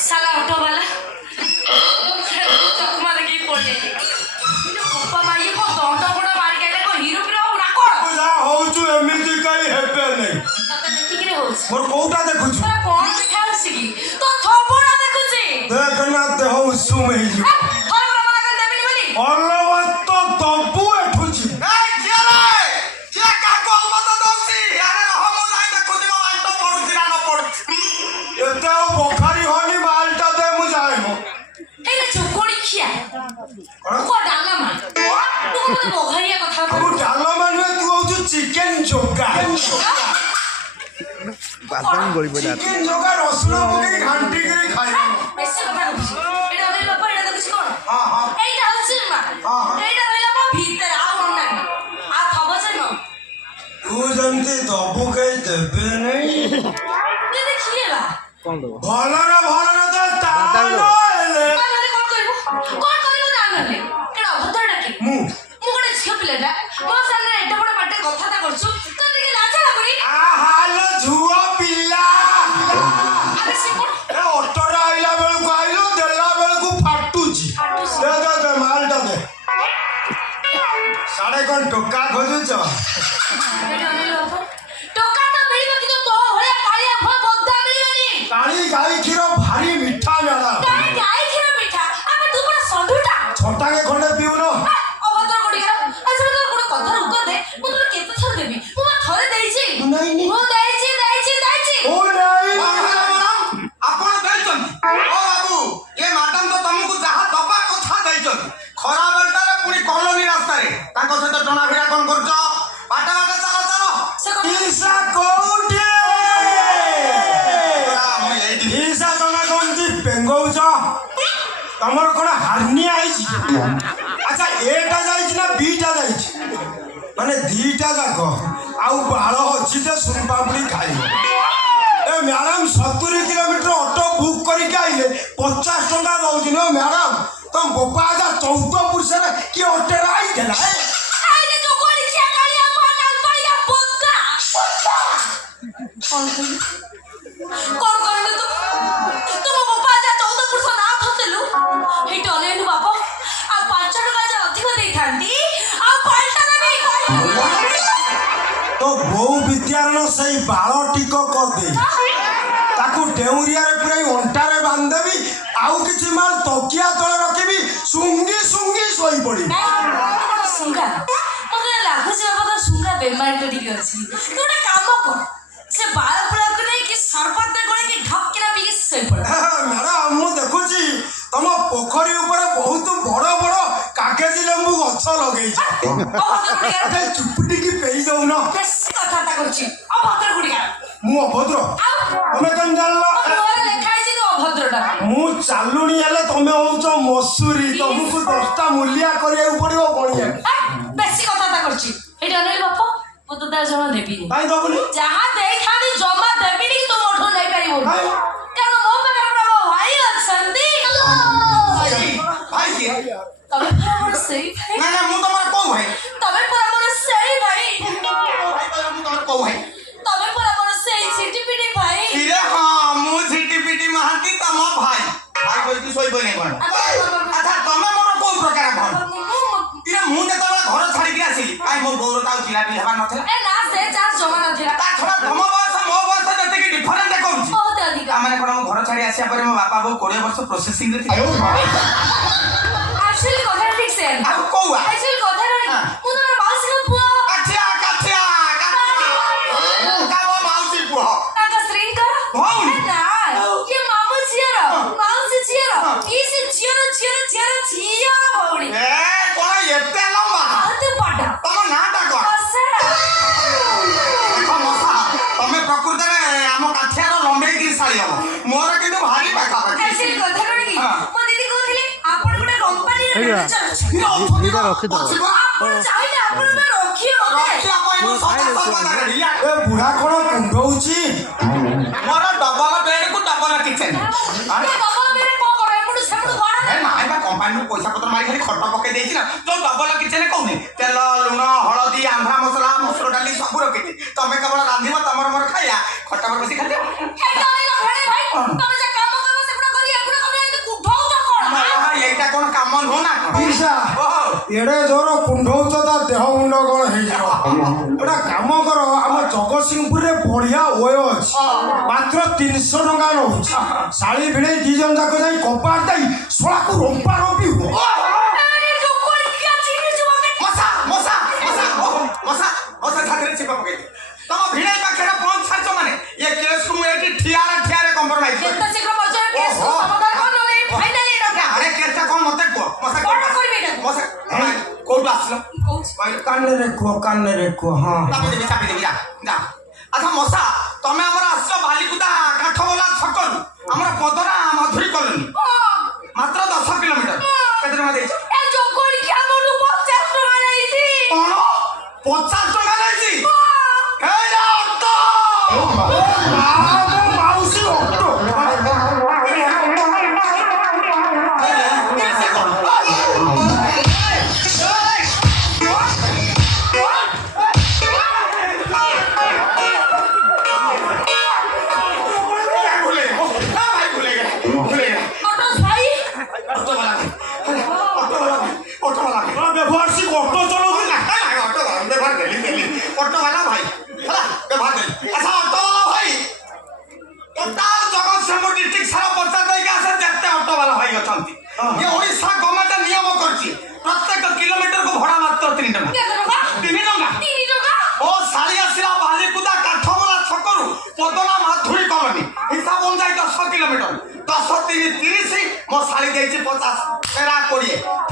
साला ऑटो वाला चकमा देखी पड़े पप्पा माई को दंड बड़ा मार के को हीरो हीरो ना को पूजा होउछु एमिति काई हेबे नै तते देखि रे होस मोर कोउटा देखुछु तोरा कोन देखा सिकी तो थोपड़ा देखुची देख ना देह उसु में ही हर प्रमाण कर देबी बोली अलवत तो दबु एठुची ए केरे के का कोल मत दउसी अरे हम जाई देखुची म आंट पडुची ना न पडुची एते बोखारी होनी मालटा दे मु जाय मो ए रे चोकोड़ी खिया को डाला मा तू मते बोघरिया कथा अब डालो मानवे तू होउछु चिकन जोगा बादाम गଳି पड़ा चिकन जोगा रसुन पके घांटी करे खाइ बेसी कथा कहछि एटा ओने बापा एटा तो किछ कोन हां हां एटा हछि मा एटा रहला म भीतर आ मन ना आ थब जे न तू जंती दबु के देबे नै के देखिए बा कौन दो भलरा दे तालो एले माने कोन करबो जानले केडा भद्र डाके मु मु कोन झियो पिलेटा मो सामने एटा बड पाटे कथाता करछु तो देखि लाजा लागुनी आ हालो झुआ पिल्ला अरे सिपुर ए ऑटोरा आइला बेलकु आइलो देला बेलकु फाटुची दे दे दे मालटा दे साडे कोन टोका खोजुछ एटा ओने बापा टोका तो मिलिबो कि तो होया कालिया भ बद्दा मिलिबनी काली गाई खीर भारी मिठा मेला काहे गाई खिरा मिठा आबे तू बड संडुटा छोटाके खंडे पिउनो अभद्र गुडिका अच्छा तो गुड कथा उत्तर दे मु तो केते थर देबी मु मा थरे देइछि नहीं नहीं मु देइछि ओ नहीं आपण दैछन ओ बाबू ए मैडम तो तुमको जहा दबा कथा दैछन खरा बेलटा रे पुनी कॉलोनी रास्ता रे ताको सहित टना भिड़ा कोन करछ बाटा बाटा चलो चलो से को ईसा कोटे तोरा हम एई ईसा तना कोंती पेंगौछ तमर कोन हार्निया आइछि अच्छा एटा जाइछि ना बीटा जाइछि माने दीटा जाको आउ बाळ अछि जे सुनपापड़ी खाइ ए मैडम 70 किलोमीटर ऑटो बुक करी के आइले 50 टका दउछि न मैडम तुम बोपा जा 14 पुरुष रे की ऑटो राई देला आइले जो कोली खिया कालिया मानल बड़िया बद्दा कौन करले तू तुम बापा जा 14 पुरुष ना थतेलु हे टनेलु बापा आ 5 टका जा अधिक देई थांती आ पाल्टा देबी तो बहु विद्यारण सही बाळ टिको क दे ताकू डेउरिया रे पुराई अंटा रे बांध देबी आउ किछि माल तकिया तळे रखिबी सुंगी सुंगी सोई पड़ी कोन सुंगा मते लागु जे बाबा सुंगा बेमार करी अछि तू एक काम कर से बाळ पुला को नहीं कि सरपत कोने कि ढक्केला पी से पड़ मैडम मु देखुची तम पोखरी ऊपर बहुत बड़ बड़ कागजी लेंबू गछ लगेछ अभद्र गुडिका ए चुपटी की पेई दउ न बेसी कथाता करछि अभद्र गुडिका मु अभद्र तमे केन जानलो मोर लेखाइछि तू अभद्रटा मु चालुनी हेले तमे होउछ मसूरी तुमको 10टा मूल्या करिया पड़िबो बणिया बेसी कथाता करछि एटा अनिल बापा मु तो दा जमा देबी काई दबनी जहां देई थानी जमा देबी नी तू मोठो नै परिबो काई कारण मो पाखर प्रभु भाई अछंती भाई के तबे पर मोर सही भाई ना ना मु तमरा को भाई तबे पर मोर सही भाई भाई तो मु तमरा को भाई तबे पर मोर सही सिटीपीटी भाई इरे हां मु झिटीपिटी महांती तम भाई भाई कोई तू सोई बने कोन अच्छा तमे मोर को प्रकार कोन इरे मु जे तमरा घर छाडी के आसी आई मोर बोर ताउ चिला पी हबा नथला ए ना से चार जमा नथिला ता छोरा तम बयस मो बयस जते की डिफरेंट कहउछी बहुत अधिक माने कोन घर छाडी आसिया परे मो बापा बो 20 वर्ष प्रोसेसिंग रे थी एक्चुअली कथा ठीक से आ कोवा एक्चुअली कथा रे मु तो माउसी को पुआ काठिया काठिया कावा माउसी पुआ ताका स्क्रीन कर भौन ना ये मामू छियर माउसी छियर इसे छियर भौणी ए कोन एते लंबा बहुत बड़ा तम नाटा कोन असरा देखो मसा तमे प्रकृति रे हम काठिया रो लंबे की साली हो मोर किंतु भारी पाखा पाखी एक्चुअली कथा रे की मो दीदी कहथिले आपण गुटे कंपनी रे एइया। मैनेजर अछि दीदा रखि दो आपण चाहिले आपण में रखियो रखिया कोई मो सता सता ढिया ए बुढ़ा कोन कुंडौची मोर डबल बेड को डबल किचन अरे बाबा मेरे को करे मुडु सेमुडु ए गड़ा नाइ बा कंपनी में पैसा पत्र मारी खाली खर्च पके देछि ना तो डबल किचन कहू ଖଟା ପରେ ବସି ଖାଲି ହେଇଟା ଅନେଇଲ ଭେଣେ ଭାଇ ତମେ ଯେ କାମ କାମ ସେଗୁଡା କରି ଏଗୁଡା କଲେ ଏମିତି କୁଣ୍ଢଉଛ କଣ এইটা কোন কাম নুহ না ପିସା ଏଡେ ଜୋର କୁଣ୍ଢଉଛ ତା ଦେହ ମୁଣ୍ଡ କଣ ହେଇଯିବ ଗୋଟେ କାମ କର ଆମ ଜଗତସିଂହପୁରରେ ବଢିଆ ଓୟ ଅଛି ମାତ୍ର 300 ଟଙ୍କା ନଉଛି ଶାଳି ଭିଣେଇ 2 ଜଣ ଯାକ ଯାଇ କବାଟ ଦେଇ ଶଳାକୁ ରମ୍ପା ରମ୍ପି ହୁଅ ଆରେ ଲୋକର କିଆ ଚିନି ଜବାକେ মশা মশা মশা মশা মশা ছাত্রে চিপা পকাই তম ভিড়াই পাখেরে পৌঁছ ছাড়ছ মানে এ কেস কু এটি ঠিয়ারে কম্প্রোমাইজ যেতে শীঘ্র পৌঁছার কেস সমাধান কর নলে ফাইনালি এটাকে আরে কেসটা কোন মতে কো মশা কଣ କରିବେ ଏଇଟା? মশা কোড আসলো କହୁଛି କାନରେ କୁହ ହଁ চাপি দেবি যা যা আচ্ছা মশা তুমি আমার আসছো বালিকুদা কাঠগোলা ছকরু আমার পদনা মধুরী কলোনি মাত্র 10 কিলোমিটার কেতে টাকা দেইছ ଏ ଜୋକଳି କି ଆମଠୁ 50 ଟଙ୍କା ନେଇଛି কোন 50 টাকা নেইছি এই না অটো ମାଉସୀ ଅଟୋ ଅଟୋ ଭାଇ ବ୍ୟବହାର ସେ ଅଟୋ ଚଲାଉଛି ନା প্রত্যেক কিলোমিটার কু ভড়া মাত্র 3 টাকা କେତେ ଟଙ୍କା 3 টাকা 3 ଟଙ୍କା ও শাড়ি আসিলা বালিকুদা কাঠগোলা ছকরু পদনা মাধুরী কলোনি হিসাব অনুযায়ী 10 কিলোমিটার 10 30 30 মো শাড়ি দিয়েছি 50 সেরা 20